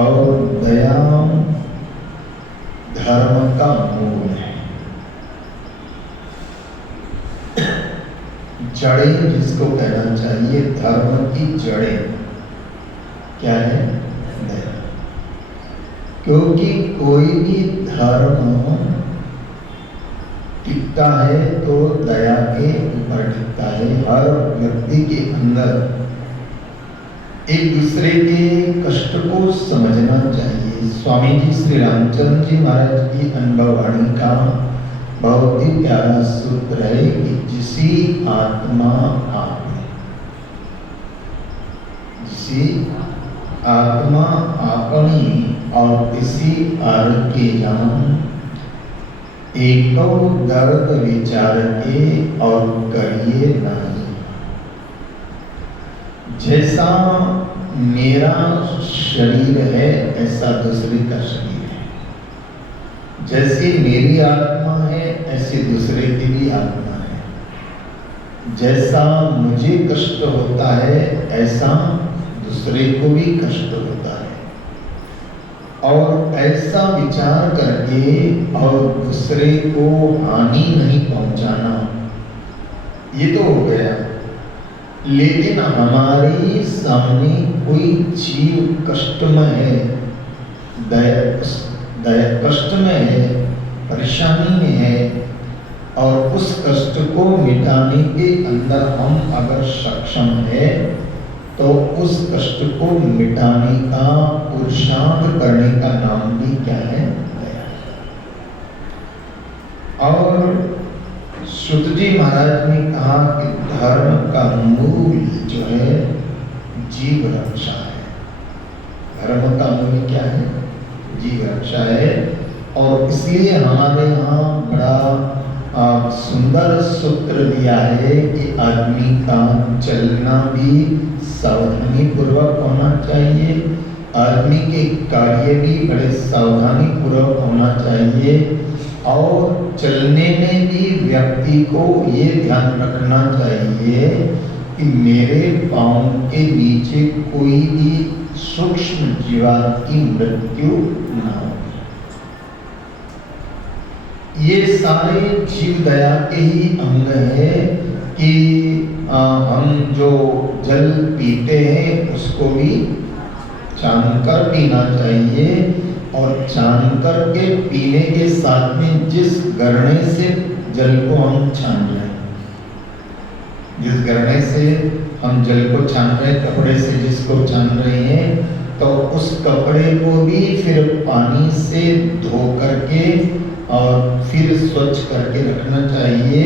और दया धर्म का मूल है। जड़ें जिसको कहना चाहिए, धर्म की जड़ें क्या है? दया। क्योंकि कोई भी धर्म टिकता है तो दया के ऊपर टिकता है। हर व्यक्ति के अंदर एक दूसरे के कष्ट को समझना चाहिए। स्वामी जी श्री रामचंद्र जी महाराज की अनुभववाणी का बहुत ही प्यारा सूत्र है कि जिसी आत्मा आपने, जिसी आत्मा अपनी और किसी और के जान, एको दर्द विचार के और करिए नहीं। जैसा मेरा शरीर है ऐसा दूसरे का शरीर है, जैसी मेरी आत्मा है ऐसी दूसरे की भी आत्मा है। जैसा मुझे कष्ट होता है ऐसा दूसरे को भी कष्ट होता है। और ऐसा विचार करके और दूसरे को हानि नहीं पहुंचाना, ये तो हो गया। लेकिन हमारे सामने कोई जीव कष्ट में है, कष्ट में है, परेशानी में है, और उस कष्ट को मिटाने के अंदर हम अगर सक्षम है तो उस कष्ट को मिटाने का पुरुषार्थ करने का नाम भी क्या है? दया। और सुत जी महाराज ने कहा कि धर्म का मूल जो है जीव रक्षा है। धर्म का मूल क्या है? जीव रक्षा है। और इसलिए हमारे यहाँ बड़ा सुंदर सूत्र दिया है कि आदमी का चलना भी सावधानी पूर्वक होना चाहिए, आदमी के कार्य भी बड़े सावधानी पूर्वक होना चाहिए, और चलने में भी व्यक्ति को ये ध्यान रखना चाहिए कि मेरे पांव के नीचे कोई भी सूक्ष्म जीवात की मृत्यु न हो। ये सारे जीव दया के ही अंग है कि हम जो जल पीते हैं उसको भी जानकर पीना चाहिए, और जानकर के पीने के साथ में जिस गरणे से जल को हम छान रहे हैं, जिस गरणे से हम जल को छान रहे हैं, कपड़े से जिसको छान रहे हैं, तो उस कपड़े को भी फिर पानी से धो करके और फिर स्वच्छ करके रखना चाहिए,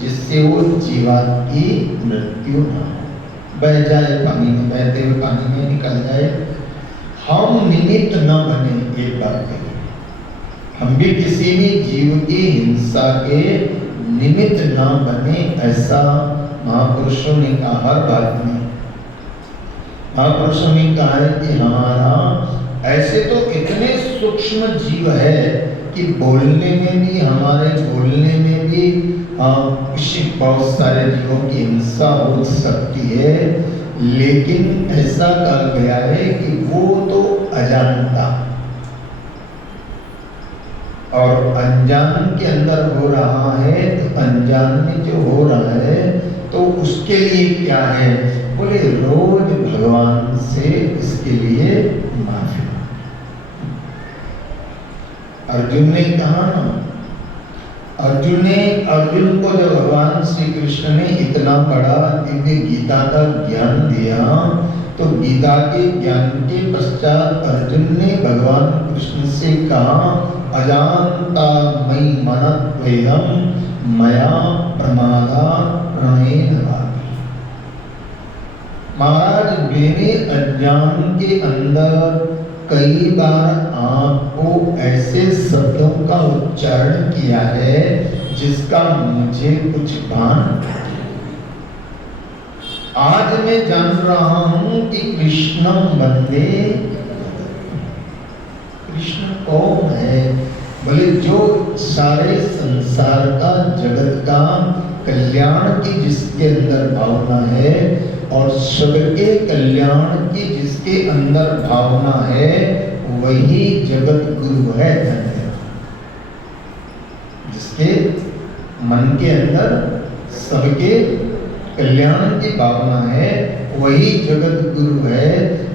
जिससे वो जीवात की मृत्यु न हो। बह जाए पानी में, बहते हुए पानी में निकल जाए। हम निमित्त न बने, एक बात कहिए, हम भी किसी भी जीव की हिंसा के निमित्त न बने, ऐसा महापुरुषों ने कहा। हर बात में महापुरुषों ने कहा है कि हमारा ऐसे तो इतने सूक्ष्म जीव है कि बोलने में भी, हमारे बोलने में भी बहुत सारे जीवों की हिंसा हो सकती है, लेकिन ऐसा कहा गया है कि वो तो अजानता, और अनजान के अंदर हो रहा है, तो अनजान में जो हो रहा है तो उसके लिए क्या है? बोले रोज भगवान से इसके लिए माफी। अर्जुन ने कहा ना, अर्जुन को जब भगवान श्री कृष्ण ने इतना बड़ा दिव्य गीता का ज्ञान दिया, तो गीता के ज्ञान के पश्चात अर्जुन ने भगवान कृष्ण से कहा, अजानता मयि मनत्वेदं मया प्रमादा प्रणयेन भाति। महाराज, मेरे अज्ञान के अंदर कई बार आपको ऐसे शब्दों का उच्चारण किया है जिसका मुझे कुछ भान। आज मैं जान रहा हूं कि कृष्णम वंदे। कृष्ण कौन है? बोले जो सारे संसार का, जगत का कल्याण की जिसके अंदर भावना है, और सबके कल्याण की जिसके अंदर भावना है, वही जगत गुरु है। जिसके मन के अंदर सबके कल्याण की भावना है, वही जगत गुरु है।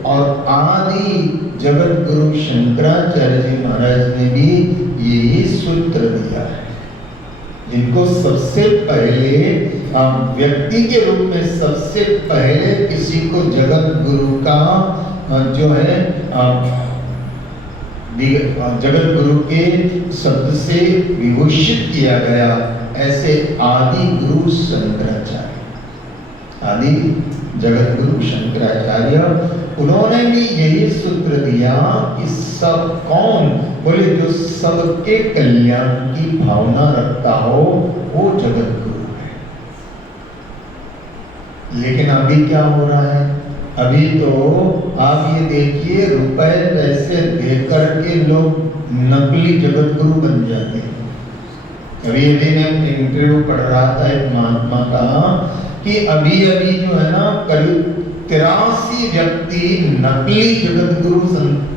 और आदि जगत गुरु शंकराचार्य जी महाराज ने भी यही सूत्र दिया है, जिनको सबसे पहले व्यक्ति के रूप में सबसे पहले किसी को जगत गुरु का जो है जगत गुरु के शब्द से विभूषित किया गया, ऐसे आदि गुरु शंकराचार्य, आदि जगत गुरु शंकराचार्य, उन्होंने भी यही सूत्र दिया कि सब कौन बोले, जो सबके कल्याण की भावना रखता हो वो जगत गुरु है। लेकिन अभी क्या हो रहा है, अभी तो आप ये देखिए रुपए पैसे देकर के लोग नकली जगत गुरु बन जाते हैं। अभी मैं इंटरव्यू पढ़ रहा था एक महात्मा का कि अभी जो है ना करीब 83 व्यक्ति नकली जगत गुरु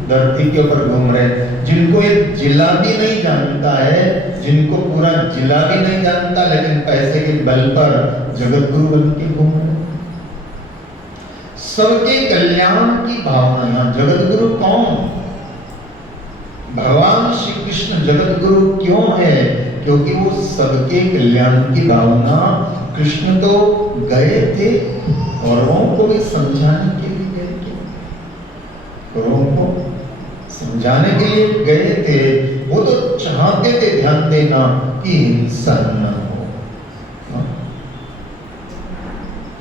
धरती के ऊपर घूम रहे हैं, जिनको एक जिला भी नहीं जानता है, जिनको पूरा जिला भी नहीं जानता, लेकिन पैसे के बल पर जगत गुरु बन के घूम रहे हैं। सबके कल्याण की भावना। जगत गुरु कौन? भगवान श्री कृष्ण जगत गुरु क्यों है? क्योंकि वो सबके कल्याण की भावना, कृष्ण तो गए थे औरों को भी समझाने के लिए गए थे, औरों को समझाने के लिए गए थे। वो तो चाहते थे, ध्यान देना, कि हिंसा न हो,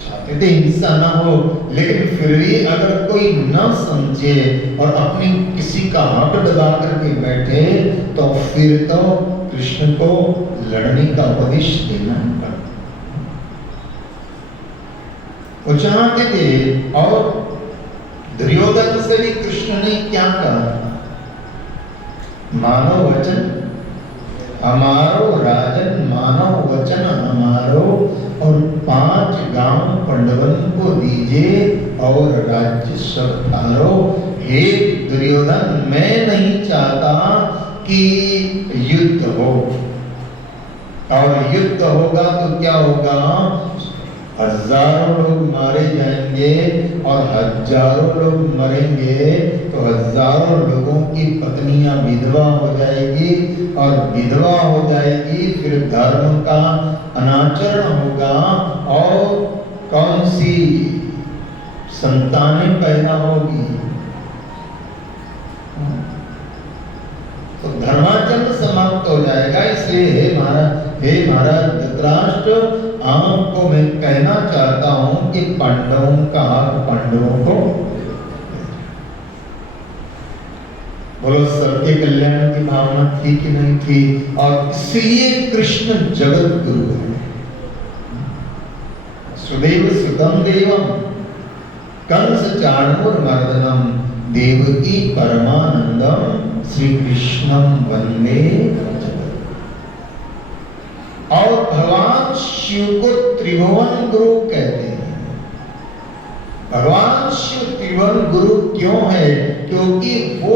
चाहते थे हिंसा न हो, लेकिन फिर भी अगर कोई न समझे और अपनी किसी का हक दबा करके बैठे तो फिर तो कृष्ण को लड़ने का उपदेश देना पड़ा। वो चाहते थे। और दुर्योधन से भी कृष्ण ने क्या कहा? मानो वचन हमारो राजन, मानो वचन हमारो, और 5 गांव पांडवन को दीजिए और राज्य सब थारो। हे दुर्योधन, मैं नहीं चाहता कि युद्ध हो, और युद्ध होगा तो क्या होगा? हजारों लोग मारे जाएंगे और हजारों लोग मरेंगे, तो हजारों लोगों की पत्नियां विधवा हो जाएगी, और विधवा हो जाएगी, फिर धर्म का अनाचरण होगा, और कौन सी संतानें पैदा होगी? तो धर्माचरण समाप्त हो जाएगा। इसलिए हे महाराज धृतराष्ट्र, आपको मैं कहना चाहता हूं कि पांडवों का हक पांडवों को। बोलो, सबके कल्याण की भावना थी कि नहीं थी? और इसलिए कृष्ण जगत गुरु है। सुदेव सुतम देवम कंस चाणूरमर्दनम देवकी परमानंदम श्री कृष्णम वंदे। और भगवान शिव को त्रिभुवन गुरु कहते हैं। भगवान शिव त्रिभुवन गुरु क्यों है? क्योंकि वो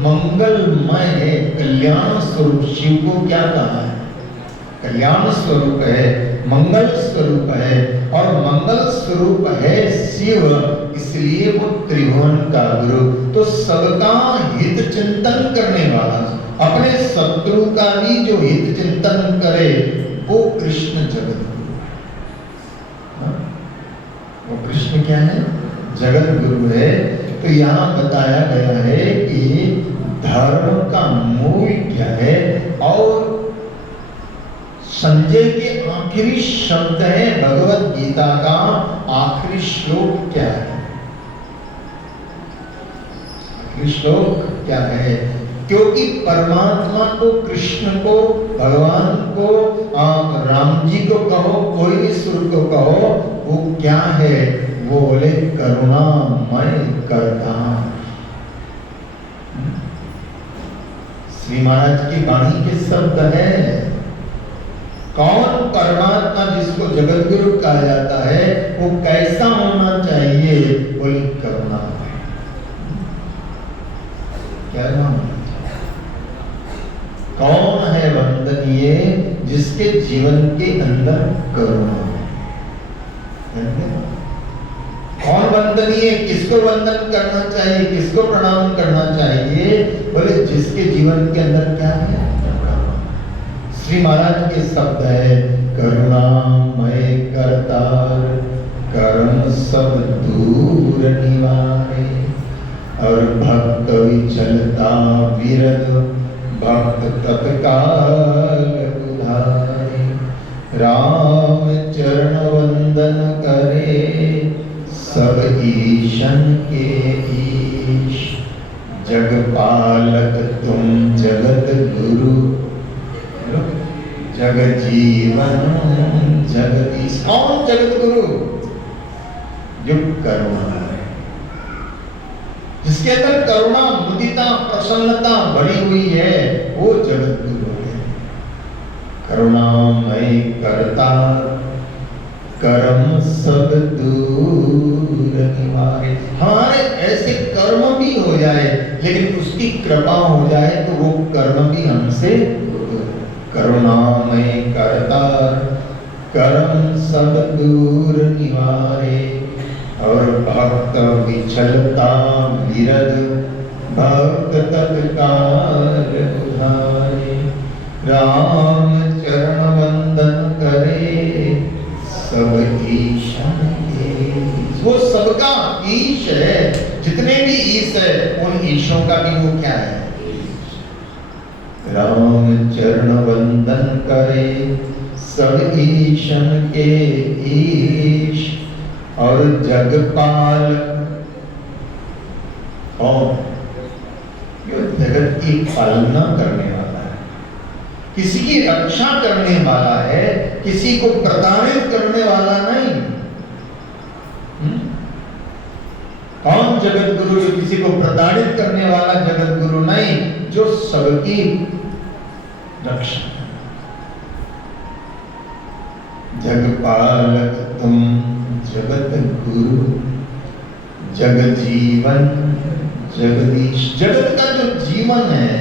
मंगलमय है, कल्याण स्वरूप। शिव को क्या कहा है? कल्याण स्वरूप है, मंगल स्वरूप है, और मंगल स्वरूप है शिव, इसलिए वो त्रिभुवन का गुरु। तो सबका हित चिंतन करने वाला, अपने शत्रु का भी जो हित चिंतन करे, वो कृष्ण जगत गुरु है। वो कृष्ण क्या है? जगत गुरु है। तो यहाँ बताया गया है कि धर्म का मूल क्या है, और संजय के आखिरी शब्द है भगवत गीता का आखिरी श्लोक क्या है? आखिरी श्लोक क्या है? क्योंकि परमात्मा को, कृष्ण को, भगवान को, राम जी को कहो, कोई भी सुर को कहो, वो क्या है? वो बोले करुणामय करतार। श्री महाराज की वाणी के शब्द है। कौन परमात्मा जिसको जगत गुरु कहा जाता है, वो कैसा होना चाहिए? बोले करुणा। क्या नाम? कौन है वंदनीय? जिसके जीवन के अंदर करुणा है। कौन वंदनीय? किसको वंदन करना चाहिए, किसको प्रणाम करना चाहिए? बोले जिसके जीवन के अंदर क्या है? श्री महाराज के शब्द है, करुणामय करतार कर्म सब दूर निवारे, और भक्त विचलता विरद भक्त तत्काल उधारे, राम चरण वंदन करे सब ईशन के ईश, जगपालक तुम जगत गुरु, जग जीवन जगदीश। कौन जगत गुरु? जो करुणा है, जिसके अंदर करुणा मुदिता प्रसन्नता भरी हुई है, वो जगत गुरु है। करुणामय करता कर्म सब दूर निवारे। हमारे ऐसे कर्म भी हो जाए लेकिन उसकी कृपा हो जाए तो वो कर्म भी हमसे, करुणामय करता कर्म सब दूर निवारे, और भक्त विचलता विरद भक्त तत्काल उधारे, राम चरण वंदन करे सब ईशन के। वो सबका ईश है, जितने भी ईश है उन ईशों का भी वो क्या है? राम चरण वंदन करे सब ईशन के ईश, और जगपाल और जो जगत की पालना करने वाला है, किसी की रक्षा करने वाला है, किसी को प्रताड़ित करने वाला नहीं। कौन जगत गुरु? जो किसी को प्रताड़ित करने वाला जगत गुरु नहीं, जो सबकी रक्षा। जगपालक तुम जगत गुरु, जग जीवन जगदीश। जगत का जो जीवन है,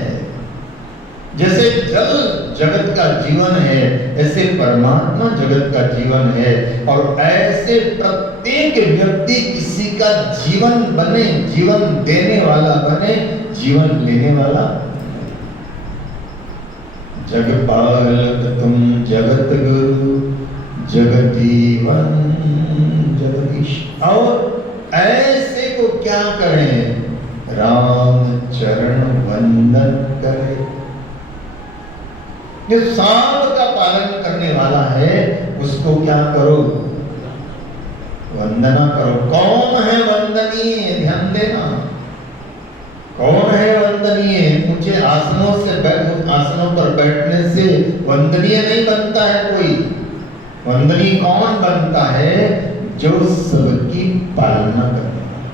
जैसे जल जगत का जीवन है, ऐसे परमात्मा जगत का जीवन है, और ऐसे प्रत्येक व्यक्ति किसी का जीवन बने, जीवन देने वाला बने, जीवन लेने वाला। जगपालक तुम जगत गुरु, जगजीवन जगदीश। और ऐसे को क्या करें? राम चरण वंदन करे। जो सबका पालन करने वाला है उसको क्या करो? वंदना करो। कौन है वंदनीय? ध्यान देना, कौन है वंदनीय? ऊंचे आसनों पर बैठने से वंदनीय नहीं बनता है कोई। वंदनीय कौन बनता है? जो सबकी पालना करने वाला,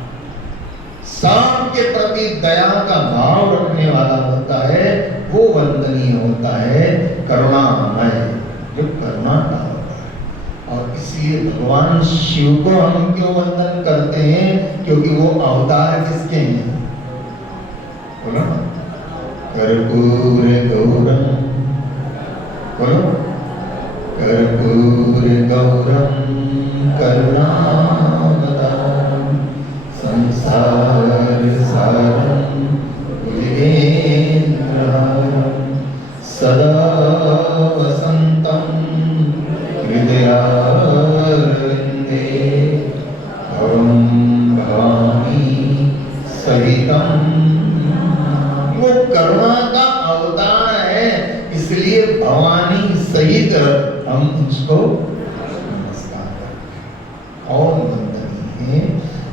सबके प्रति दया का भाव रखने वाला होता है, वो वंदनीय होता है। करुणामय, जो करुणा का होता है। और इसलिए भगवान शिव को हम क्यों वंदन करते हैं? क्योंकि वो अवतार किसके हैं? बोलो ना, कर्पूर गौरम, बोलो कर्पूर गौरम करुणावतारम संसार सारम भुजगेन्द्रहारम सदा वसंतम हृदयारविंदे भवं भवानी सहितम। वो करुणा का अवतार है, इसलिए भवानी सहित हम उसको नमस्कार करते। कौन वंदनीय है?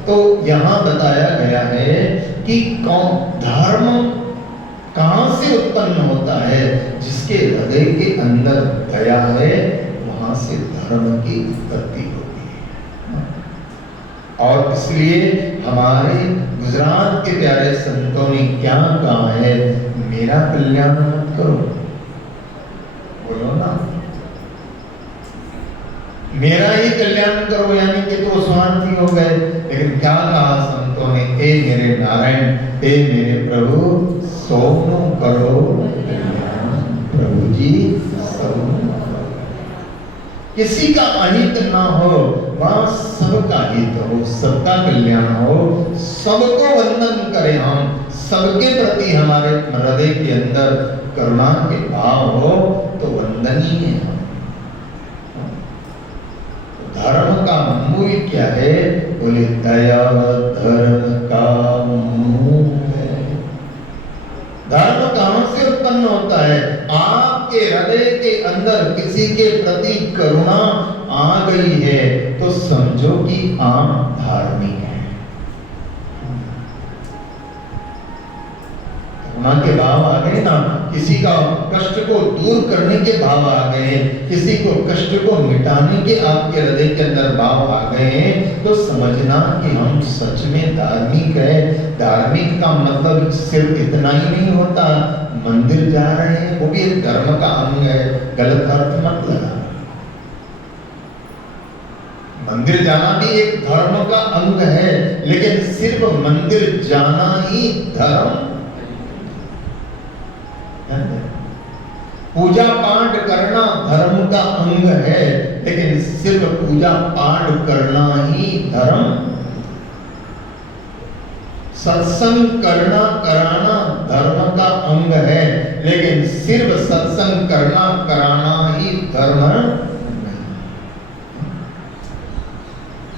तो यहाँ बताया गया है कि कौन धर्म कहां से उत्पन्न होता है? जिसके हृदय के अंदर दया है, वहां से धर्म की उत्पत्ति होती है। और इसलिए हमारे गुजरात के प्यारे संतों ने क्या कहा है? मेरा कल्याण मत करो, बोलो ना, मेरा ही कल्याण करो, यानी कि तो स्वार्थी हो गए। लेकिन क्या कहा संतों ने ए मेरे नारायण, ए मेरे प्रभु सोनो करो प्रभु जी सब, किसी का अहित ना हो, वहां सबका हित हो, सबका कल्याण हो, सबको वंदन करें हम, सबके प्रति हमारे हृदय के अंदर करुणा के भाव हो तो वंदनीय है। धर्म का मूल क्या है? बोले दया धर्म का मूल है। धर्म कहां से उत्पन्न होता है? आपके हृदय के अंदर किसी के प्रति करुणा आ गई है तो समझो कि आप धार्मिक हैं। करुणा के भाव आ गए ना, किसी का कष्ट को दूर करने के भाव आ गए, किसी को कष्ट को मिटाने के आपके हृदय के अंदर भाव आ गए, तो समझना कि हम सच में धार्मिक है। धार्मिक का मतलब सिर्फ इतना ही नहीं होता, मंदिर जा रहे हैं वो भी एक धर्म का अंग है, गलत अर्थ मत लगा। मंदिर जाना भी एक धर्म का अंग है, लेकिन सिर्फ मंदिर जाना ही धर्म, पूजा पाठ करना धर्म का अंग है, लेकिन सिर्फ पूजा पाठ करना ही धर्म, सत्संग करना कराना धर्म का अंग है, लेकिन सिर्फ सत्संग करना कराना ही धर्म नहीं।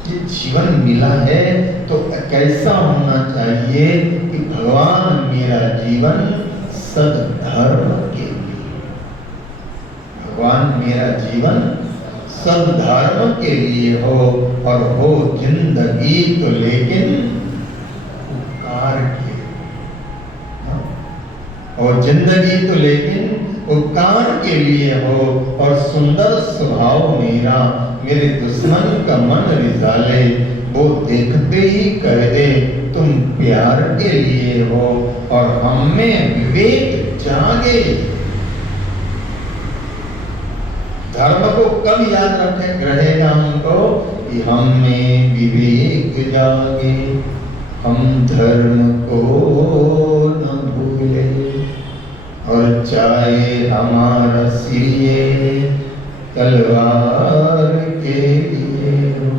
ये जीवन मिला है तो कैसा होना चाहिए कि भगवान मेरा जीवन सद्धर्म के लिए, भगवान मेरा जीवन सद्धर्म के लिए हो, और हो जिंदगी तो लेकिन उपकार के लिए, और जिंदगी तो लेकिन उपकार के लिए हो, और सुंदर स्वभाव मेरा मेरे दुश्मन का मन रिझाले, वो देखते ही कह दे तुम प्यार के लिए हो, और हमें विवेक जागे। धर्म को कब याद रहेगा हमको कि हमें विवेक जागे, हम धर्म को न भूले, और चाहे हमारा सिर तलवार के लिए हो,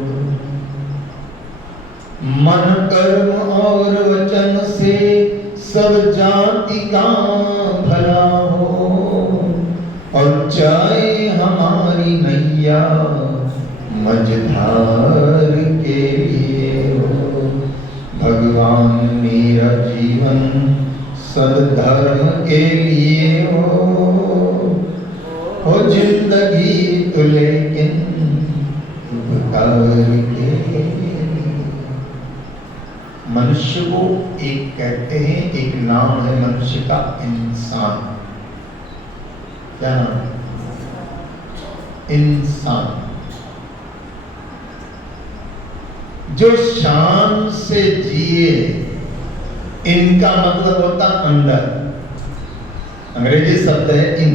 मन कर्म और वचन से सब जाति का भला हो, और चाहे हमारी नैया मझधार के लिए हो, भगवान मेरा जीवन सद्धर्म के लिए हो जिंदगी तो लेकिन उपकार के लिए। मनुष्य को एक कहते हैं, एक नाम है मनुष्य का इंसान। क्या नाम? इंसान। जो शान से जिए, इनका मतलब होता अंदर, अंग्रेजी शब्द है इन।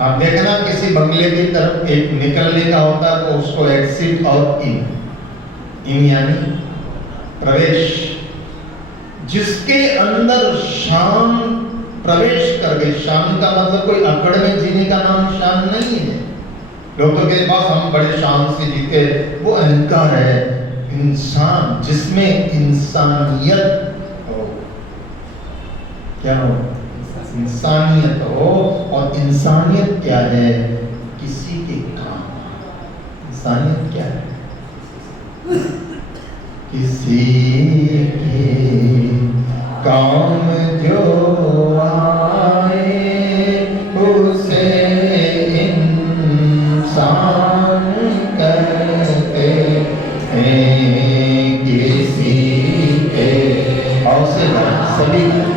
आप देखना किसी बंगले की तरफ एक निकलने का होता है तो उसको एग्जिट और इन यानी प्रवेश। जिसके अंदर शान प्रवेश कर गई, शान का मतलब कोई अकड़ में जीने का नाम शान नहीं है। लोगों के पास हम बड़े शान से जीते, वो अहंकार है। इंसान जिसमें इंसानियत हो, क्या हो? इंसानियत हो। और इंसानियत क्या है? किसी के काम। इंसानियत क्या है? किसी के काम जो आए उसे इंसान कहते हैं। किसी के और से सभी काम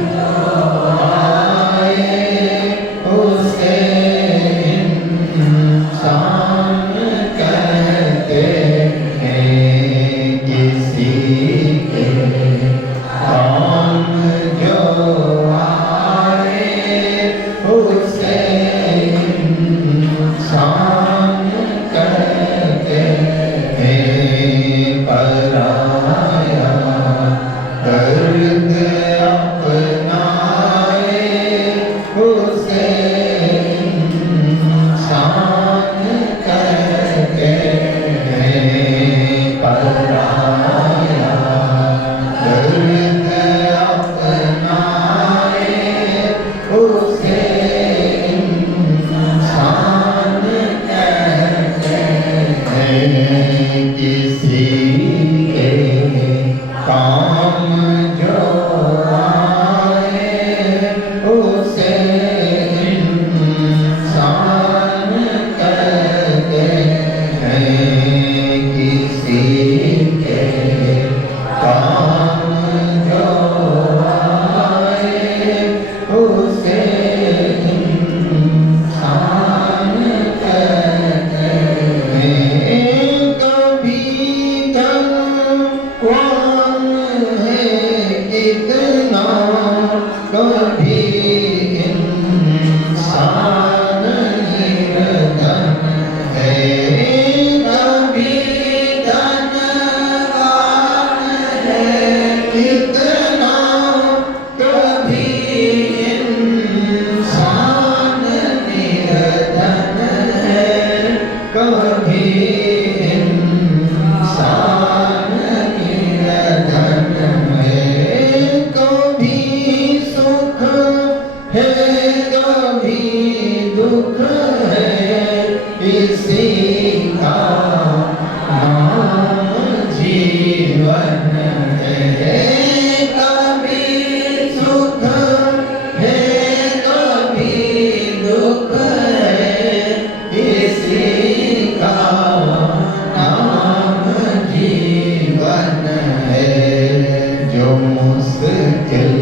मुश्किल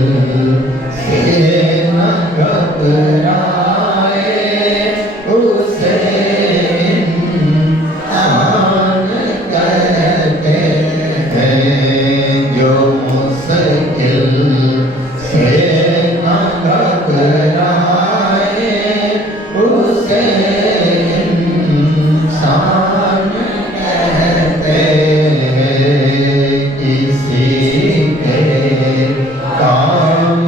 से न घबराए उसे इंसान कहते हैं। जो मुश्किल से न घबराए उसे इंसान कहते हैं। किसी के काम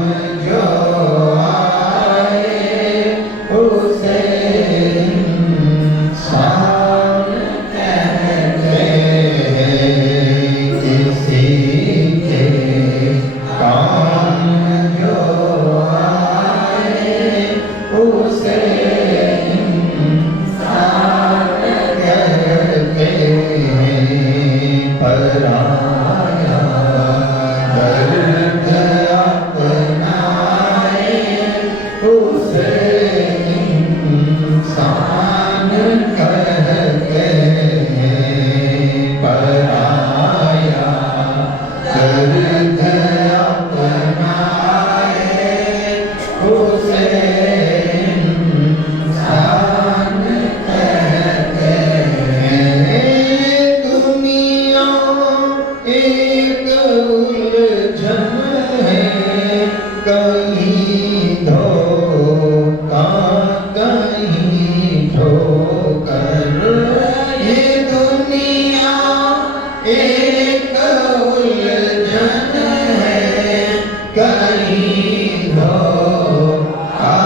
जो आए उसे इंसान कहते हैं। किसी के काम जो आए उसे इंसान कहते हैं। पराया दर्द अपनाए उसे इंसान कहते हैं। पराया दर्द अपनाए उसे इंसान कहते हैं। दुनिया एक उलझन है, कहीं धोखा कहीं ठोकर। ये दुनिया एक उलझन है, कहीं धोखा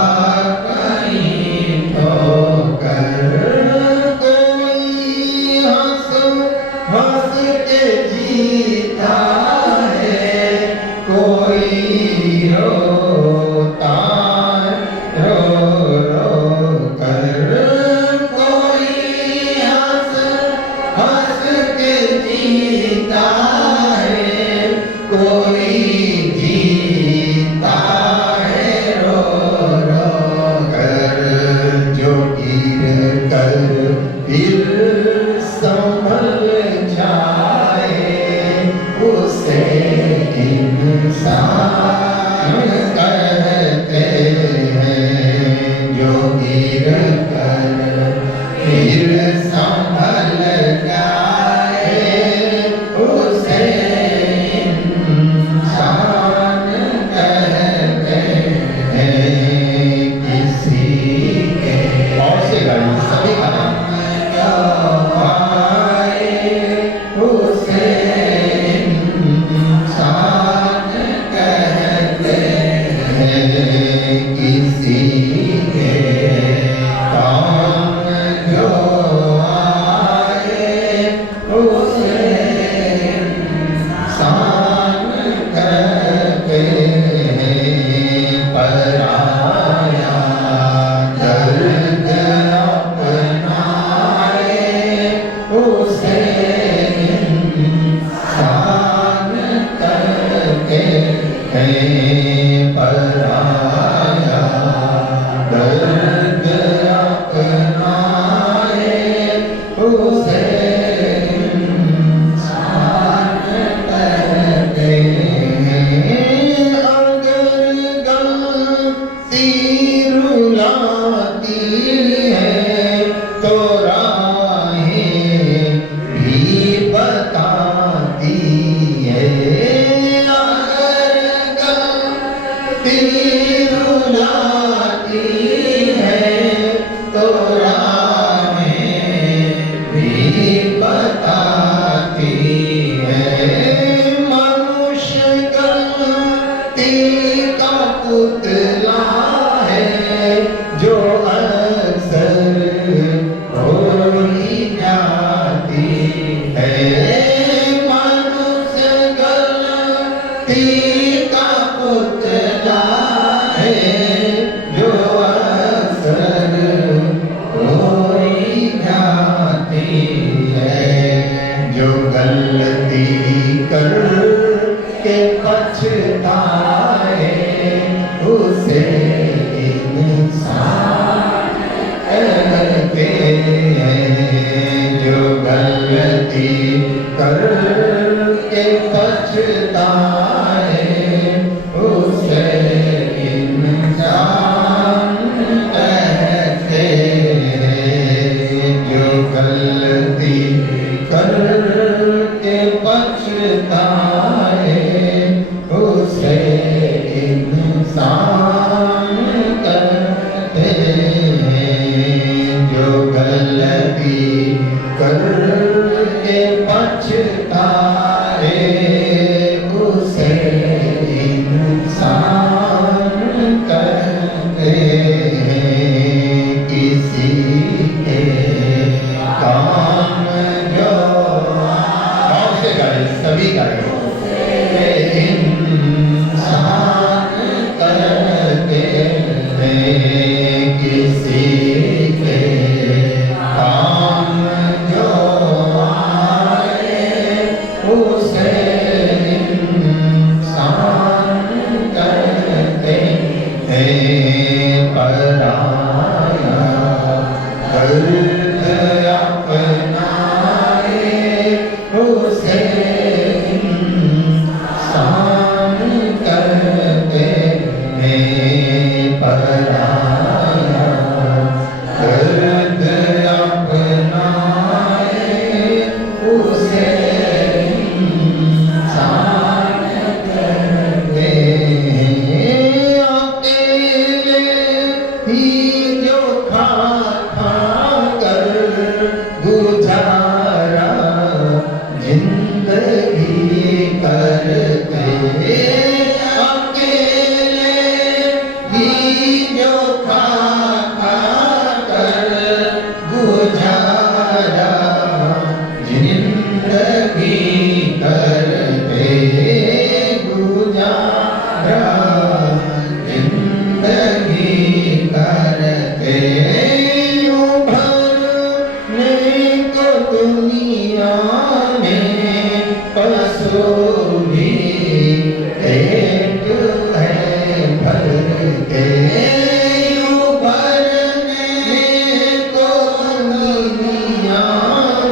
कहीं ठोकर। कोई हंस हंस के जीता है, कोई रोता रो रो कर। कोई हंस हंस के जीता है, कोई जीता है रो रो कर। जो गिर कर फिर संभल जाए उसे इंसान कहते हैं। जो गिर कर फिर संभल जाए उसे इंसान कहते हैं। किसी के और से गाड़ी सभी गाना उसे इंसान कहते हैं। किसी के काम जो आए उसे इंसान कहते हैं। पराया दर्द अपनाए उसे इंसान कहते हैं। पराया दर्द अपनाए उसे इंसान कहते हैं। अगर गलती रुलाती है तो राहें भी बताती है। अगर गलती रुलाती है तो राहें भी बताती है। मनुष्य गलती का पुतला है जो अक्सर हो ही जाती है। मनुष्य गलती का पुतला है जो अक्सर हो ही जाती है। जो गलती कर के पछताए उसे इंसान कहते हैं। जो गलती कर के पछताए पराया, दर्द अपनाए उसे इंसान कहते हैं। अकेले ही जो खा खा कर गुजारा जिंदगी करते, अकेले ही जो खा खा कर गुजारा जिंदगी करते, गुजारा जिंदगी करते। यूं भरने को दुनिया में पशु भी पेट है भरते, यूं भरने को दुनिया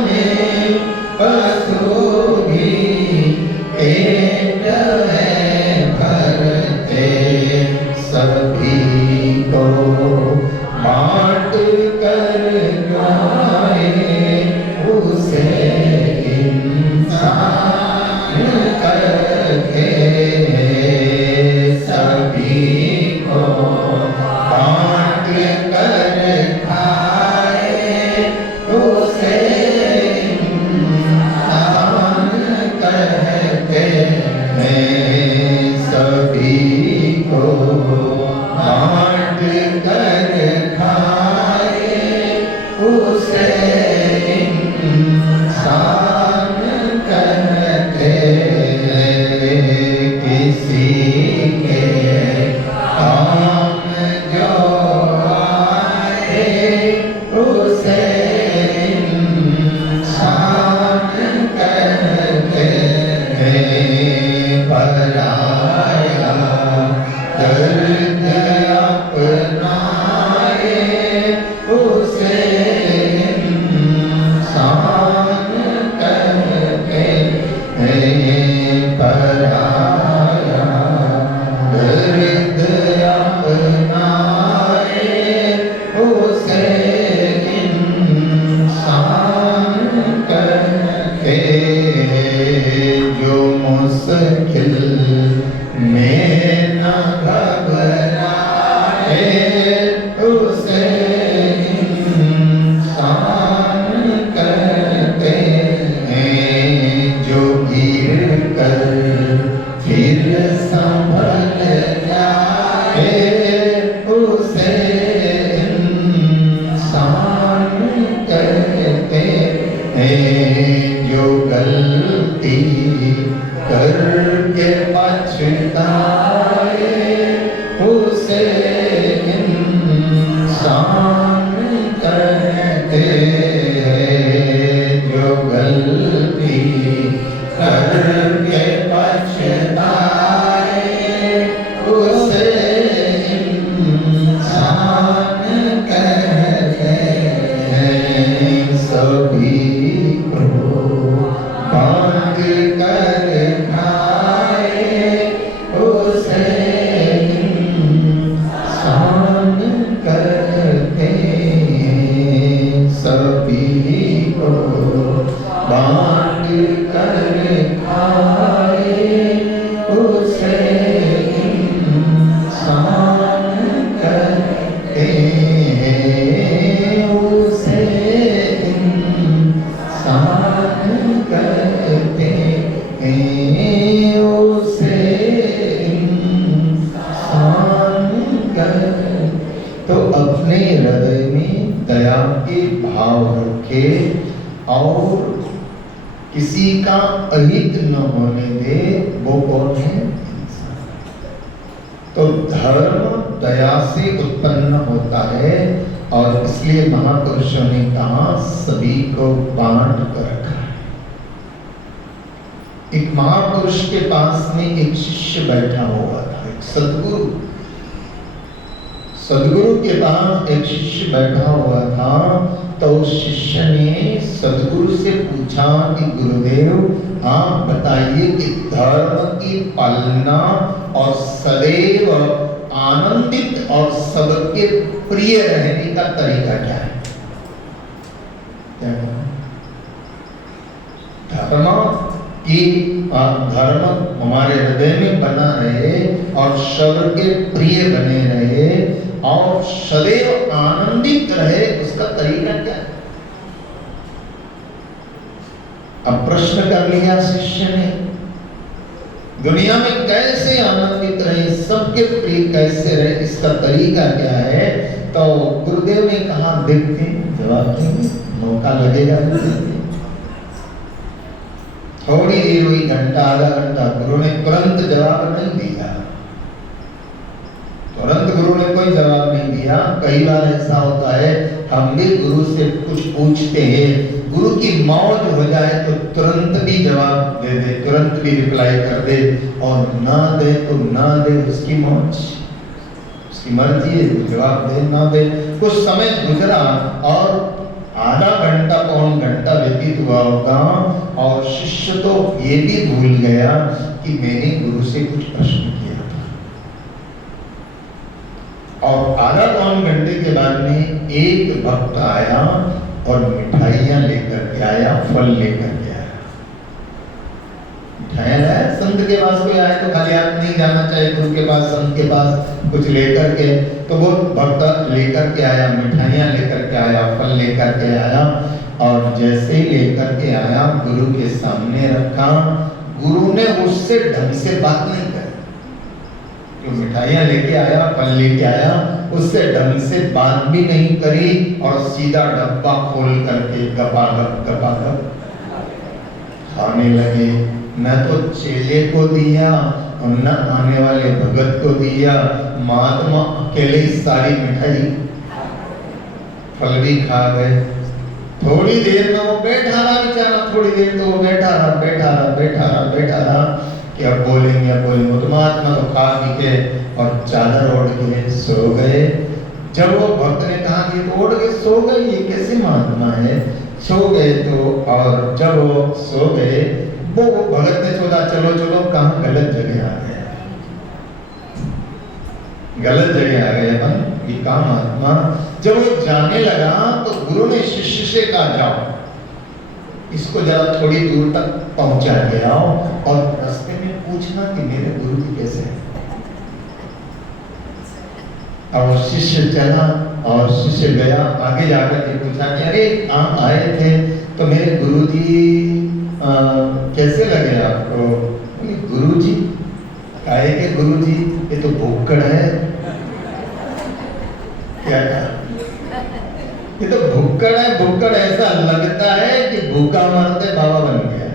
में पशु भी पेट है भरते। सभी को बांट कर खाए उसे इंसान कहते हैं। सभी को बांट कर खाए उसे इंसान कहते हैं। सभी को बांट कर खाए उसे इंसान कहते हैं। किसी के काम जो आए उसे इंसान कहते हैं। पराया दर्द अपनाए उसे इंसान कहते हैं। पराया दर्द अपनाए उसे इंसान कहते हैं। जो मुश्किल में न घबराए उसे इंसान कहते हैं। जो गिर कर फिर संभल जाए उसे इंसान कहते हैं। जो गलती करके पछताए उसे इंसान कहते हैं। जो गलती करके पछताए उसे इंसान कहते हैं। सभी को बांट कर खाए उसे इंसान कहते हैं। सभी को बांट कर खाए उसे इंसान कहते हैं। उसे इंसान कहते हैं। उसे इंसान कहते। तो अपने हृदय में दया के भाव रखे और किसी का अहित न होने दे। वो कौन है? तो धर्म दया से उत्पन्न होता है और इसलिए महापुरुषों ने कहा सभी को बांट कर रखा है। एक महापुरुष के पास में एक शिष्य बैठा हुआ था, एक सद्गुरु। सद्गुरु के पास एक शिष्य बैठा हुआ था। तो उस शिष्य ने सद्गुरु से पूछा कि गुरुदेव आप बताइए कि धर्म की पालना और सदैव आनंद आनंदित और सबके प्रिय रहने का तरीका क्या है? धर्म की धर्म हमारे हृदय में बना रहे और सबके प्रिय बने रहे और सदैव आनंदित रहे, उसका तरीका क्या है? अब प्रश्न कर लिया शिष्य ने, दुनिया में कैसे आनंदित रहे, सबके प्रिय कैसे रहे, इसका तरीका क्या है? तो गुरुदेव ने कहा देखते हैं, जवाब देंगे, मौका लगेगा। थोड़ी देर हुई, घंटा आधा घंटा, गुरु ने तुरंत जवाब नहीं दिया। तुरंत गुरु ने कोई जवाब नहीं दिया। कई बार ऐसा होता है, हम भी गुरु से कुछ पूछते हैं, गुरु की मौज हो जाए तो तुरंत भी जवाब दे दे, तुरंत भी रिप्लाई कर दे, और ना दे तो ना दे, उसकी मौज, उसकी मर्जी है, जवाब दे ना दे। कुछ समय गुजरा और आधा घंटा पौन घंटा व्यतीत हुआ होगा और शिष्य तो ये भी भूल गया कि मैंने गुरु से कुछ प्रश्न किया था। और आधा पौन घंटे के बाद में एक भक्त आया और मिठाइयां लेकर के आया, फल लेकर के आया। मिठाइयां लाया, संत के पास कोई आए तो खाली हाथ नहीं जाना चाहिए, गुरु के पास, संत के पास कुछ लेकर के। तो वो भक्त लेकर के आया, मिठाइयां लेकर के आया, फल लेकर के आया, और जैसे ही लेकर के आया गुरु के सामने रखा, गुरु ने उससे ढंग से बात नहीं करी। जो मिठाइयां लेके आया, फल लेके आया, उससे ढंग से बात भी नहीं करी और सीधा डब्बा खोल करके गपागप खाने लगे। न तो चेले को दिया और न आने वाले भगत को दिया, महात्मा अकेले ही सारी मिठाई फल भी खा गए। थोड़ी देर में वो बैठा रहा बेचारा, थोड़ी देर तो वो बैठा रहा कि अब बोलेंगे तो महात्मा तो खा पी के और चादर ओढ़ के सो गए। जब वो भक्त ने कहा कि तो ओढ़ के सो गए, ये कैसे महात्मा है, सो गए तो, और जब वो सो गए वो भगत ने सोचा चलो कहाँ गलत जगह आ गया, गलत जगह आ गए अपन, ये काम महात्मा। जब वो जाने लगा तो गुरु ने शिष्य से कहा जाओ इसको जरा थोड़ी दूर तक पहुंचा के आओ और रास्ते में पूछना कि मेरे गुरु जी कैसे हैं। और शिष्य चला और शिष्य गया, आगे जाकर के पूछा कि अरे आप आए थे तो मेरे गुरु जी कैसे लगे आपको? गुरु जी काहे के गुरु जी, ये तो भुक्कड़ है। क्या कहा? ये तो भुक्कड़ है, भुक्कड़ ऐसा लगता है कि भूखा मरते बाबा बन गया।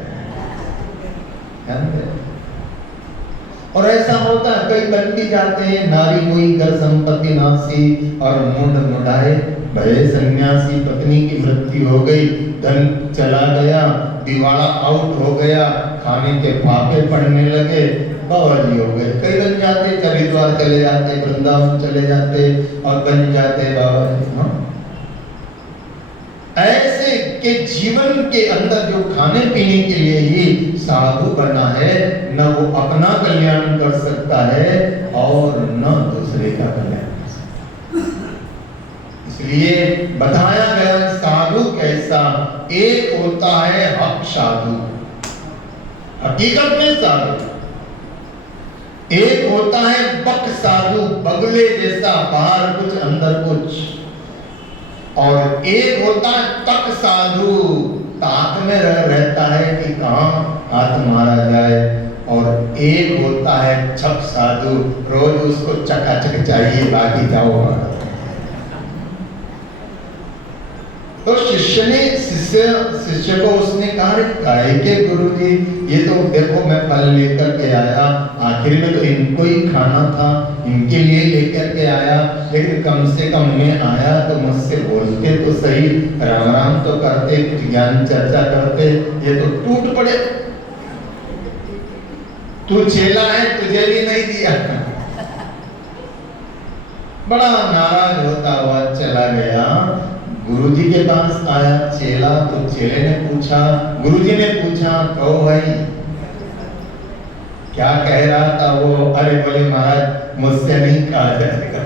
और ऐसा होता है, कई बन भी जाते हैं, नारी हुई घर संपत्ति नासी और मुंड मुंडाए भय सन्यासी, पत्नी की मृत्यु हो गई, धन चला गया, दिवाला आउट हो गया, खाने के फाफे पड़ने लगे, बाबा जी हो गए। कई बन जाते, हरिद्वार चले जाते, वृंदावन चले जाते और बन जाते बाबा जी। हाँ, ऐसे के जीवन के अंदर जो खाने पीने के लिए ही साधु बना है, न वो अपना कल्याण कर सकता है और न दूसरे का कल्याण कर सकता। इसलिए बताया गया साधु कैसा, एक होता है हक साधु, हकीकत में साधु, एक होता है बक साधु, बगले जैसा, बाहर कुछ अंदर कुछ, और एक होता है तक साधु, ताक में रहता है कि कहाँ हाथ मारा जाए, और एक होता है छक साधु, रोज उसको चकाचक चाहिए, बाकी जाओ। तो शिष्य को उसने कहा काहे के गुरुजी, ये तो देखो मैं फल लेकर के आया, आखिर में तो इनको ही खाना था, इनके लिए लेकर के आया, लेकिन कम से कम मैं आया तो मुझसे बोलते तो सही, राम राम तो करते, कुछ ज्ञान चर्चा करते, ये तो टूट पड़े। तू चेला है, तुझे भी नहीं दिया। बड़ा नाराज होता हुआ चला गया। गुरुजी के पास आया चेला, तो चेले ने पूछा, गुरुजी ने पूछा, कहो भाई क्या कह रहा था वो? अरे बोले महाराज मुझसे नहीं कहा जाएगा।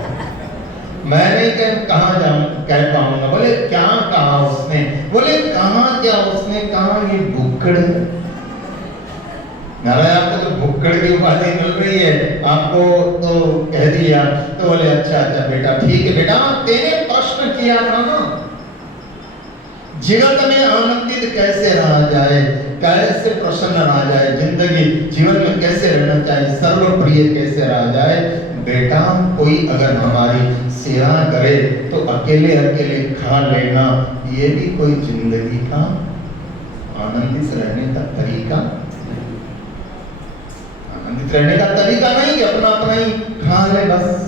मैं नहीं कहाँ जाऊं, कह पाऊंगा। बोले क्या कहा उसने? बोले कहा क्या उसने कहा? ये भुक्कड़ है। नारायण आपको तो भुक्कड़ की उपाधि मिल रही है, आपको तो कह दिया। तो बोले अच्छा अच्छा बेटा, ठीक है बेटा, तेरे प्रश्न किया था ना, जगत में आनंदित कैसे रहा जाए, कैसे प्रसन्न रहा जाए, जिंदगी जीवन में कैसे रहना चाहिए, सर्वप्रिय कैसे रहा जाए। बेटा कोई अगर हमारी सेवा करे तो अकेले अकेले खा लेना, ये भी कोई जिंदगी का आनंदित रहने का तरीका, आनंदित रहने का तरीका नहीं कि अपना अपना ही खा ले बस।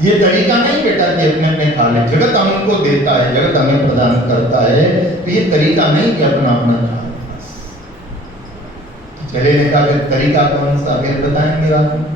ये तरीका नहीं बेटा कि अपने अपने खा ले। जगत हमको देता है, जगत हमें प्रदान करता है, तो ये तरीका नहीं कि अपना अपना खा ले बस। चलिए का तरीका कौन सा, फिर बताएंगे बाद में,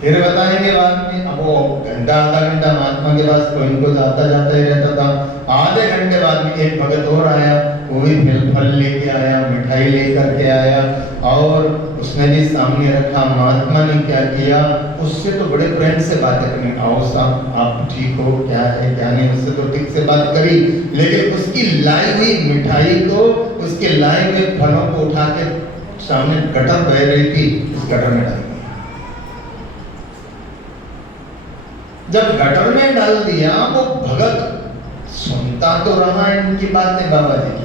फिर बताएंगे बाद में। अब वो घंटा आधा घंटा महात्मा के पास कोई इनको जाता जाता ही रहता था। आधे घंटे बाद में एक भगत और आया, वो भी फल लेके आया, मिठाई लेकर के आया, और उसने भी सामने रखा। महात्मा ने क्या किया, उससे तो बड़े प्रेम से बातें करनी, आओ साहब आप ठीक हो, क्या है क्या नहीं, उससे तो ठीक से बात करी, लेकिन उसकी लाई हुई मिठाई को, उसके लाए हुए फलों को उठा के सामने गटर बह रही थी, उस गटर में डाल दिया। जब गटर में डाल दिया, वो भगत सुनता तो रहा इनकी बातें बाबा जी की,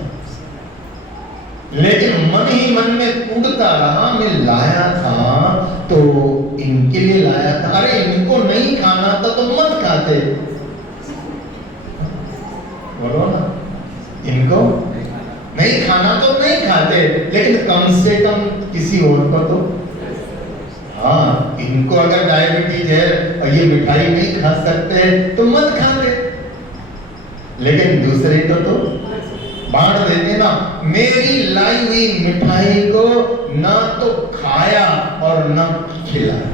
लेकिन मन ही मन में कूदता रहा, मैं लाया था तो इनके लिए लाया था, अरे इनको नहीं खाना था तो मत खाते, बोलो ना, इनको नहीं खाना तो नहीं खाते, लेकिन कम से कम किसी और को तो, हाँ इनको अगर डायबिटीज है और ये मिठाई नहीं खा सकते तो मत खाते, लेकिन दूसरे को तो बांट देते ना। मेरी लाई हुई मिठाई को ना तो खाया और ना खिलाया,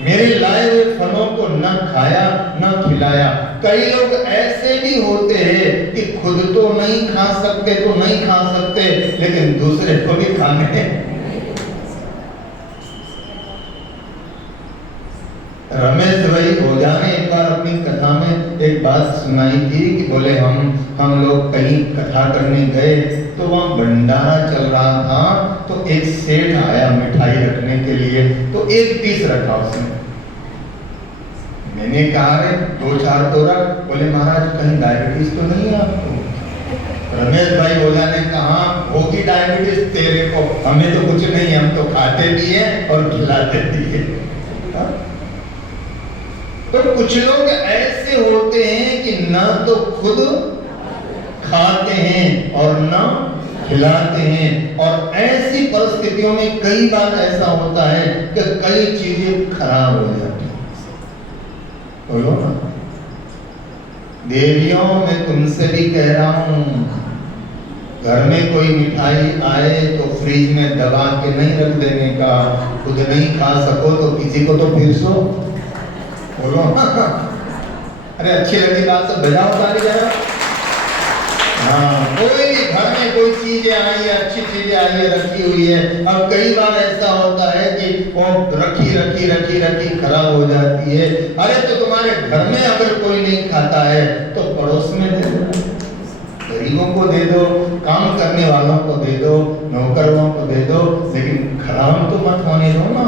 मेरे लाए हुए फलों को न खाया न खिलाया। कई लोग ऐसे भी होते हैं कि खुद तो नहीं खा सकते तो नहीं खा सकते, लेकिन दूसरे को भी खाने। रमेश भाई ओझा ने एक बार अपनी कथा में एक बात सुनाई थी कि बोले हम लोग कहीं कथा करने गए तो वहाँ भंडारा चल रहा था, तो एक सेठ आया मिठाई रखने के लिए, तो एक पीस रखा उसने। मैंने कहा रे 2-4 तो रख। बोले महाराज कहीं डायबिटीज तो नहीं है आपको? रमेश भाई ओझा ने कहा होगी डायबिटीज तेरे को, हमें तो कुछ नहीं है, हम तो खाते भी है और खिलाते भी है। तो कुछ लोग ऐसे होते हैं कि ना तो खुद खाते हैं और ना खिलाते हैं, और ऐसी परिस्थितियों में कई बार ऐसा होता है कि कई चीजें खराब हो जाती हैं। बोलो ना देवियों, मैं तुमसे भी कह रहा हूं, घर में कोई मिठाई आए तो फ्रिज में दबा के नहीं रख देने का, खुद नहीं खा सको तो किसी को तो फिरसो। बोलो अरे अच्छी लगी बात तो बजाओ ताली जरा। हाँ कोई भी घर में कोई चीजें आई है, अच्छी चीजें आई है, रखी हुई है, अब कई बार ऐसा होता है कि वो रखी खराब हो जाती है। अरे तो तुम्हारे घर में अगर कोई नहीं खाता है तो पड़ोस में दे दो, गरीबों को दे दो, काम करने वालों को दे दो, नौकरों को दे दो, लेकिन खराब तो मत होने दो ना।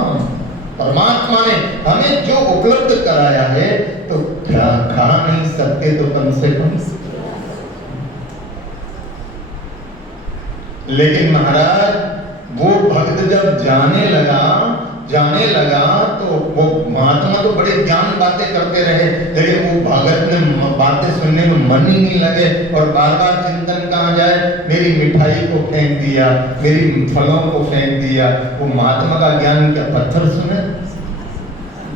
परमात्मा ने हमें जो उपलब्ध कराया है तो खा नहीं सकते तो कम से कम। लेकिन महाराज वो भक्त जब जाने लगा तो वो महात्मा तो बड़े ज्ञान बातें करते रहे, लेकिन वो भगत ने बातें सुनने में मन ही नहीं लगे, और बार बार चिंतन कहाँ जाए, मेरी मिठाई को फेंक दिया, मेरी फलों को फेंक दिया। वो महात्मा का ज्ञान क्या पत्थर सुने?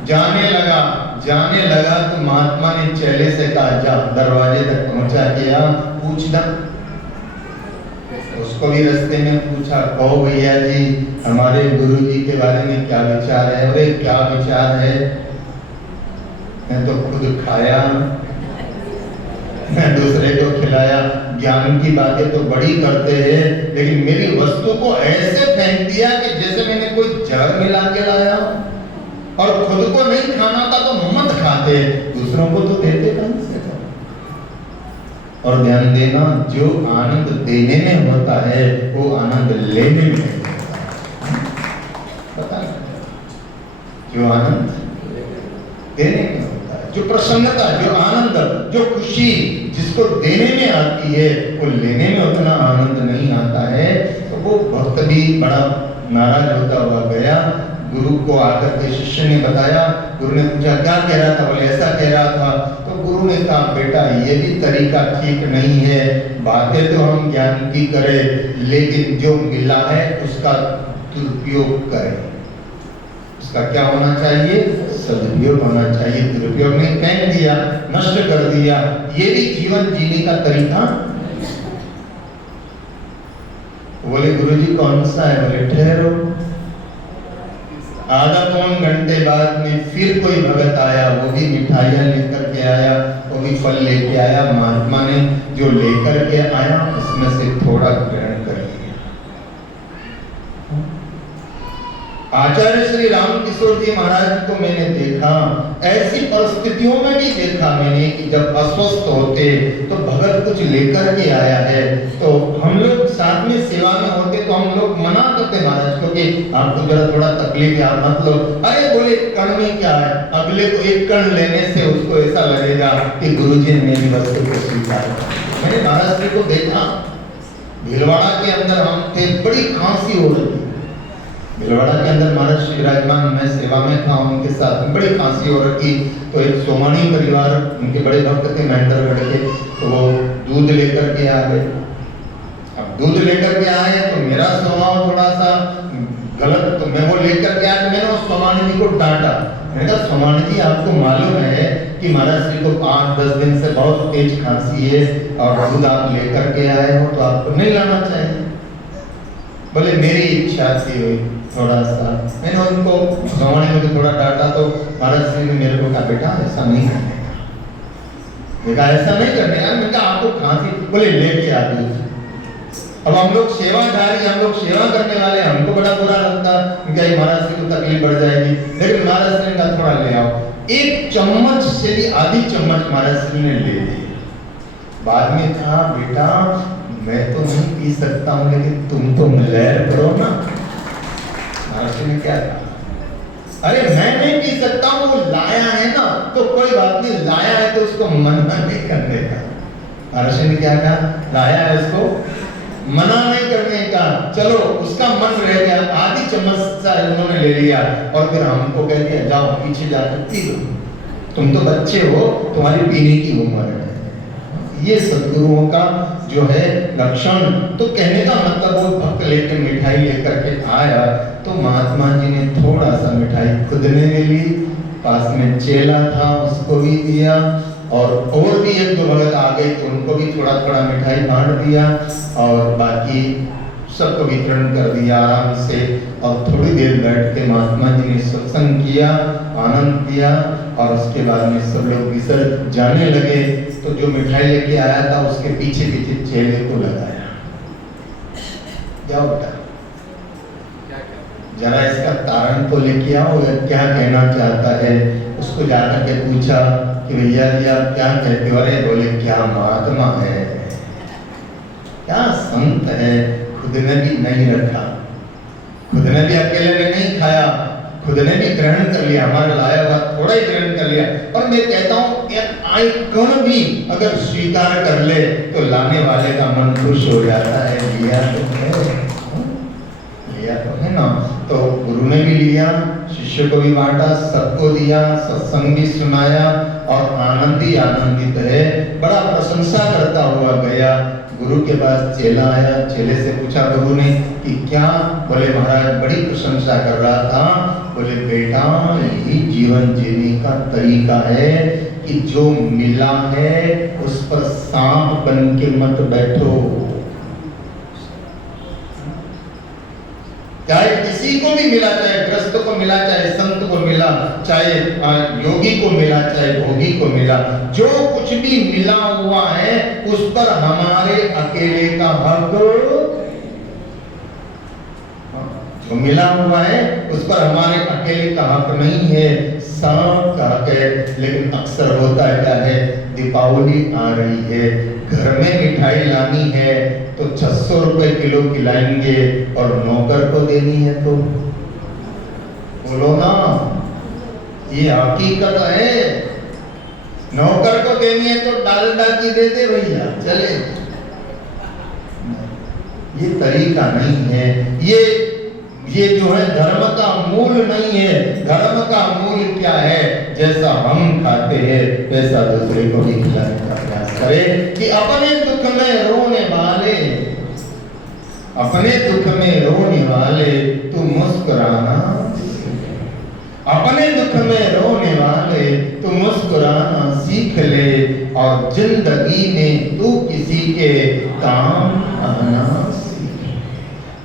जाने लगा तो महात्मा ने चेले से कहा जा दरवाजे तक पहुंचा दिया, पूछना। उसको भी रास्ते में पूछा, कहो भैया जी हमारे गुरु जी के बारे में क्या विचार है? अरे क्या विचार है? मैं तो खुद खाया, मैं दूसरे को खिलाया, ज्ञान की बातें तो बड़ी करते हैं, लेकिन मेरी वस्तु को ऐसे फेंक दिया कि जैसे मैंने कोई जहर मिला के लाया, और खुद को नहीं खाना था तो मत खाते, दूसरों को तो देते कहीं से। और ध्यान देना, जो आनंद देने में होता है वो आनंद लेने में नहीं होता। पता है, जो आनंद देने में होता है, जो प्रसन्नता, जो आनंद, जो खुशी जिसको देने में आती है वो लेने में उतना आनंद नहीं आता है। तो वो भक्त भी बड़ा नाराज होता हुआ गया। गुरु को आकर के शिष्य ने बताया, गुरु ने पूछा क्या कह रहा था, बोले ऐसा कह रहा था। तो गुरु ने कहा बेटा ये भी तरीका ठीक नहीं है, बातें तो हम ज्ञान की करें लेकिन जो मिला है उसका दुरुपयोग करें। उसका क्या होना चाहिए, सदुपयोग होना चाहिए। दुरुपयोग नहीं, फेंक दिया, नष्ट कर दिया, ये भी जीवन जीने का तरीका। बोले गुरुजी कौन सा है, बोले ठहरो। आधा पौन घंटे बाद में फिर कोई भगत आया, वो भी मिठाइयाँ लेकर के आया, वो भी फल लेके आया। महात्मा ने जो लेकर के आया उसमें से थोड़ा ग्रहण कर लिया। आचार्य श्री रामकिशोर जी महाराज को मैंने देखा, ऐसी परिस्थितियों में भी देखा मैंने कि जब अस्वस्थ होते तो भगत कुछ लेकर के आया है, तो हम लोग साथ में सेवा में होते तो हम लोग मना करते महाराज को कि आपको जरा थोड़ा तकलीफ है, आप मत लो। अरे बोले कण में क्या है, अगले को एक कण लेने से उसको ऐसा लगेगा कि गुरुजी ने मेरी वस्तु को स्वीकार। मैंने महाराज जी को देखा, भीलवाड़ा के अंदर हम थे, बड़ी खांसी हो रही थी। भीलवाड़ा के अंदर महाराज श्री विराजमान, मैं सेवा में था उनके साथ, बड़ी खांसी हो रखी। तो एक सोमानी परिवार, उनके बड़े भक्त थे महेंद्रगढ़ के, तो वो दूध लेकर के आ गए। अब दूध लेकर के आए तो मेरा स्वभाव थोड़ा सा गलत, तो मैं वो लेकर के आया, मैंने उस सोमानी जी को डांटा। मैंने कहा सोमानी जी आपको मालूम है कि महाराज जी को 8-10 दिन से बहुत तेज खांसी है और दूध आप लेकर के आए हो तो आपको नहीं लाना चाहिए। बोले मेरी इच्छा थी हुई थोड़ा सा, मैंने उनको सोमानी में थोड़ा डांटा तो महाराज जी ने मेरे को कहा बेटा ऐसा नहीं करने का, देखा ऐसा नहीं करने का। मैंने कहा आपको खांसी, बोले लेके आ दूध। अब हम लोग सेवाधारी, हम लोग सेवा करने वाले, हमको बड़ा बुरा लगता कि महाराज जी को तकलीफ बढ़ जाएगी, लेकिन महाराज जी ने कहा थोड़ा ले आओ। एक चम्मच से भी आधी चम्मच महाराज जी ने ले ली। बाद में कहा बेटा मैं तो नहीं पी सकता हूँ, लेकिन तुम तो लहर करो ना। महाराज जी ने क्या कहा, अरे मैं नहीं पी सकता हूँ, वो लाया है ना तो कोई बात नहीं, लाया है तो उसको मना नहीं करने का। महाराज जी ने क्या कहा, लाया है उसको मना नहीं करने का। चलो उसका मन रह गया, आधी चम्मच सा उन्होंने ले लिया और फिर हमको कह दिया जाओ पीछे जाकर पी लो, तुम तो बच्चे हो, तुम्हारी पीने की उम्र है। ये सद्गुरुओं का जो है लक्षण। तो कहने का मतलब वो भक्त लेके मिठाई लेकर के आया तो महात्मा जी ने थोड़ा सा मिठाई खुद ने ले ली, पास में चेला था उसको भी दिया, और भी एक दो भगत आ गए तो उनको भी थोड़ा थोड़ा मिठाई बांट दिया और बाकी सबको वितरण कर दिया आराम से। और थोड़ी देर बैठ के महात्मा जी ने सत्संग किया, आनंद किया, और उसके बाद में सब लोग विसर्जन जाने लगे। तो जो मिठाई लेके आया था उसके पीछे पीछे चेले को लगाया, जाओ बेटा जरा इसका तारण तो लेके आओ, क्या कहना चाहता है। उसको जाकर के पूछा कि भैया जी आप क्या कहते हो। अरे बोले क्या महात्मा है, क्या संत है, खुद ने भी नहीं रखा, खुद ने भी अकेले में नहीं खाया, खुद ने भी ग्रहण कर लिया, हमारा लाया हुआ थोड़ा ही ग्रहण कर लिया। और मैं कहता हूँ आई कण भी अगर स्वीकार कर ले तो लाने वाले का मन खुश हो जाता है, लिया तो है, लिया तो है ना। तो गुरु ने भी लिया, शिष्य को भी बांटा, सबको दिया, सत्संग भी सुनाया और आनंद ही आनंदित है, बड़ा प्रशंसा करता हुआ गया। गुरु के पास चेला आया, चेले से पूछा गुरु ने कि क्या, बोले महाराज बड़ी प्रशंसा कर रहा था। बोले बेटा यही जीवन जीने का तरीका है कि जो मिला है उस पर सांप बन के मत बैठो। चाहे किसी को भी मिला, चाहे ग्रस्त को मिला, चाहे संत को मिला, चाहे योगी को मिला, चाहे भोगी को मिला, जो कुछ भी मिला हुआ है उस पर हमारे अकेले का हक, जो मिला हुआ है उस पर हमारे अकेले का हक नहीं है, सब का है। लेकिन अक्सर होता क्या है, दीपावली आ रही है, घर में मिठाई लानी है तो 600 रुपए किलो खिलाएंगे और नौकर को देनी है तो बोलो ना, ये हकीकत है। नौकर को देनी है तो डालडा की दे दे भैया, चले। ये तरीका नहीं है, ये जो है धर्म का मूल नहीं है। धर्म का मूल क्या है, जैसा हम खाते हैं वैसा दूसरे को भी खिलाने का प्रयास करें। कि अपने दुख में रोने वाले, अपने दुख में रोने वाले तू मुस्कुराना, अपने दुख में रोने वाले तू मुस्कुराना सीख ले, और जिंदगी में तू किसी के काम आना,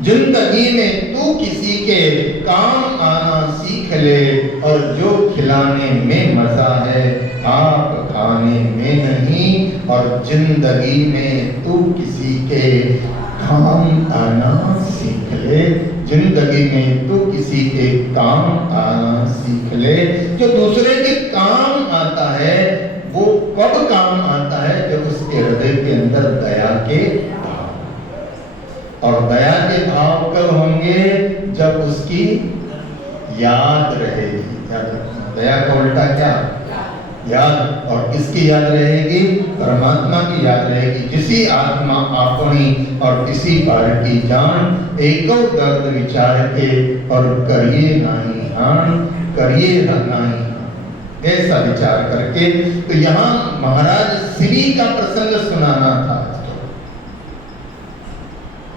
जिंदगी में तू किसी के काम आना सीख ले। और जो खिलाने में मजा है आप खाने में नहीं, और जिंदगी में तू किसी के काम आना सीख ले, जिंदगी में तू किसी के काम आना सीख ले। जो दूसरे के काम आता है वो कब काम आता है, जब उसके हृदय के अंदर दया के, और दया के भाव कब होंगे, जब उसकी याद रहेगी। याद रखना, दया का उल्टा क्या, याद। और किसकी याद रहेगी, परमात्मा की याद रहेगी। जिसी आत्मा आपनी और किसी बार की जान, एको दर्द विचार के और करिए नाही हान, करिए नाही हान, ऐसा विचार करके। तो यहाँ महाराज श्री का प्रसंग सुनाना था,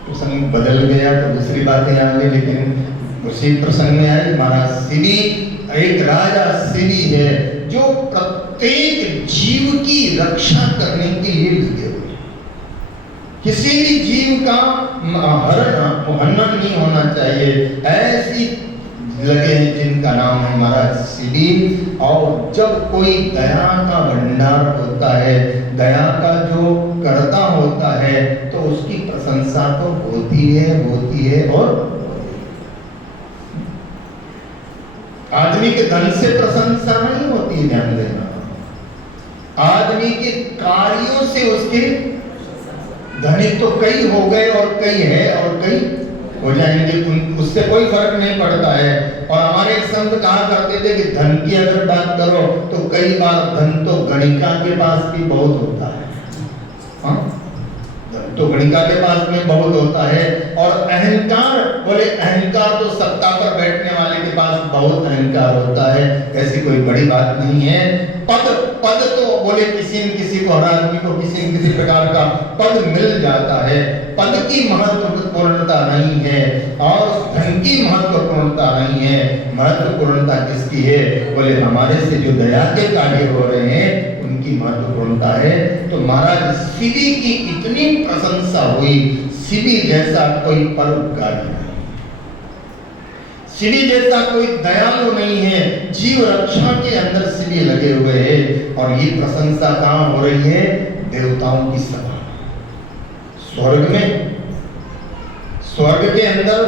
प्रसंग बदल गया तो दूसरी बातें आ गई, लेकिन उसी प्रसंग में आई। महाराज शिवी एक राजा शिवी है जो प्रत्येक जीव की रक्षा करने के लिए लगे हुए। किसी भी जीव का हनन नहीं होना चाहिए, ऐसी लगे हैं जिनका नाम है महाराज शिवी। और जब कोई दया का भंडार होता है, दया का जो करता होता है, तो उसकी प्रशंसा तो होती है। और आदमी के धन से प्रशंसा नहीं होती, ध्यान देना। आदमी के कार्यों से उसके धनिक तो कई हो गए और कई है और कई हो जाएंगे, उससे कोई फर्क नहीं पड़ता है। और हमारे संत कहा करते थे कि धन की अगर बात करो तो कई बार धन तो गणिका के पास भी बहुत होता है, तो गणिका के पास में बहुत होता है। और अहंकार, बोले अहंकार तो सत्ता पर बैठने वाले के पास बहुत अहंकार होता है, ऐसी कोई बड़ी बात नहीं है। पद तो बोले किसी न किसी को, हर आदमी को किसी न किसी प्रकार का पद मिल जाता है। पद की महत्वपूर्णता नहीं है और धन की महत्वपूर्णता नहीं है। महत्वपूर्णता किसकी है, बोले हमारे से जो दया के कार्य हो रहे हैं उनकी महत्वपूर्णता है। तो महाराज शिवी की इतनी प्रशंसा हुई, शिवी जैसा कोई परोपकारी नहीं, शिवी जैसा कोई दयालु नहीं है, जीव रक्षा के अंदर शिवी लगे हुए हैं। और ये प्रशंसा कहाँ हो रही है, देवताओं की सभा, स्वर्ग में, स्वर्ग के अंदर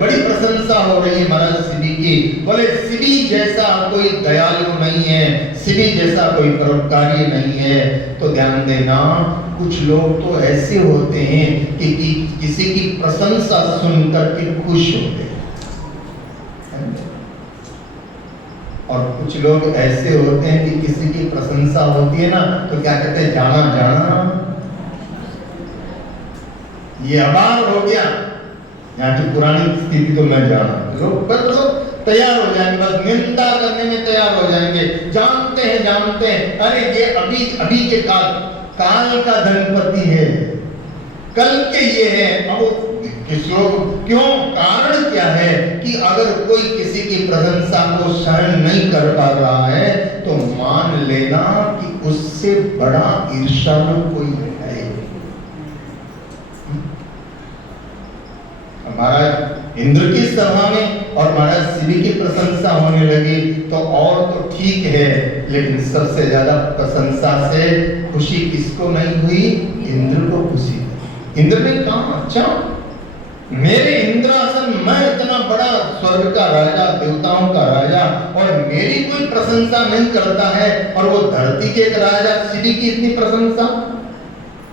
बड़ी प्रशंसा हो रही है महाराज शिवी की। बोले शिवी जैसा कोई दयालु नहीं है, शिवी जैसा कोई परोपकारी नहीं है। तो ध्यान देना, कुछ लोग तो ऐसे होते हैं कि किसी की प्रशंसा सुनकर के खुश होते हैं, और कुछ लोग ऐसे होते हैं कि किसी की प्रशंसा होती है ना तो क्या कहते हैं, जाना जाना ये अबार हो गया, यहाँ की पुरानी स्थिति तो मैं जाना। लोग बस तैयार हो जाएंगे, बस निंदा करने में तैयार हो जाएंगे, जानते हैं अरे ये अभी के काल का धनपति है, कल के ये है। अब किस लोग क्यों, कारण क्या है कि अगर कोई किसी की प्रशंसा को सहन नहीं कर पा रहा है तो मान लेना कि उससे बड़ा ईर्ष्यालु कोई है। महाराज इंद्र की सभा में और महाराज शिव की प्रशंसा होने लगी तो और तो ठीक है, लेकिन सबसे ज्यादा प्रशंसा से खुशी किसको नहीं हुई? इंद्र को खुशी। इंद्र ने कहा अच्छा, मेरे इंद्रासन, मैं इतना बड़ा स्वर्ग का राजा, देवताओं का राजा, और मेरी कोई प्रशंसा नहीं करता है, और वो धरती के एक राजा शिव की इतनी प्रशंसा।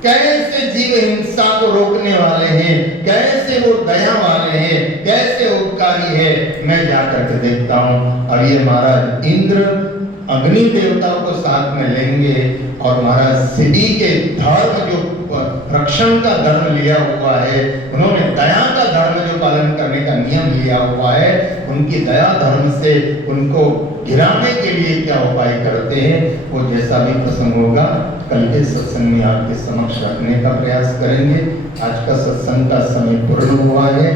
कैसे जीव हिंसा को रोकने वाले हैं, कैसे वो दया वाले हैं, कैसे उपकारी है, मैं जाकर के देखता हूँ। अब ये महाराज इंद्र अग्नि देवता को साथ में लेंगे और महाराज शिव के धर्म जो रक्षण का धर्म लिया हुआ है, उन्होंने दया का धर्म जो पालन करने का नियम लिया हुआ है, उनकी दया धर्म से उनको गिराने के लिए क्या उपाय करते हैं, वो जैसा भी प्रसंग होगा कल के सत्संग में आपके समक्ष रखने का प्रयास करेंगे। आज का सत्संग का समय पूर्ण हुआ है।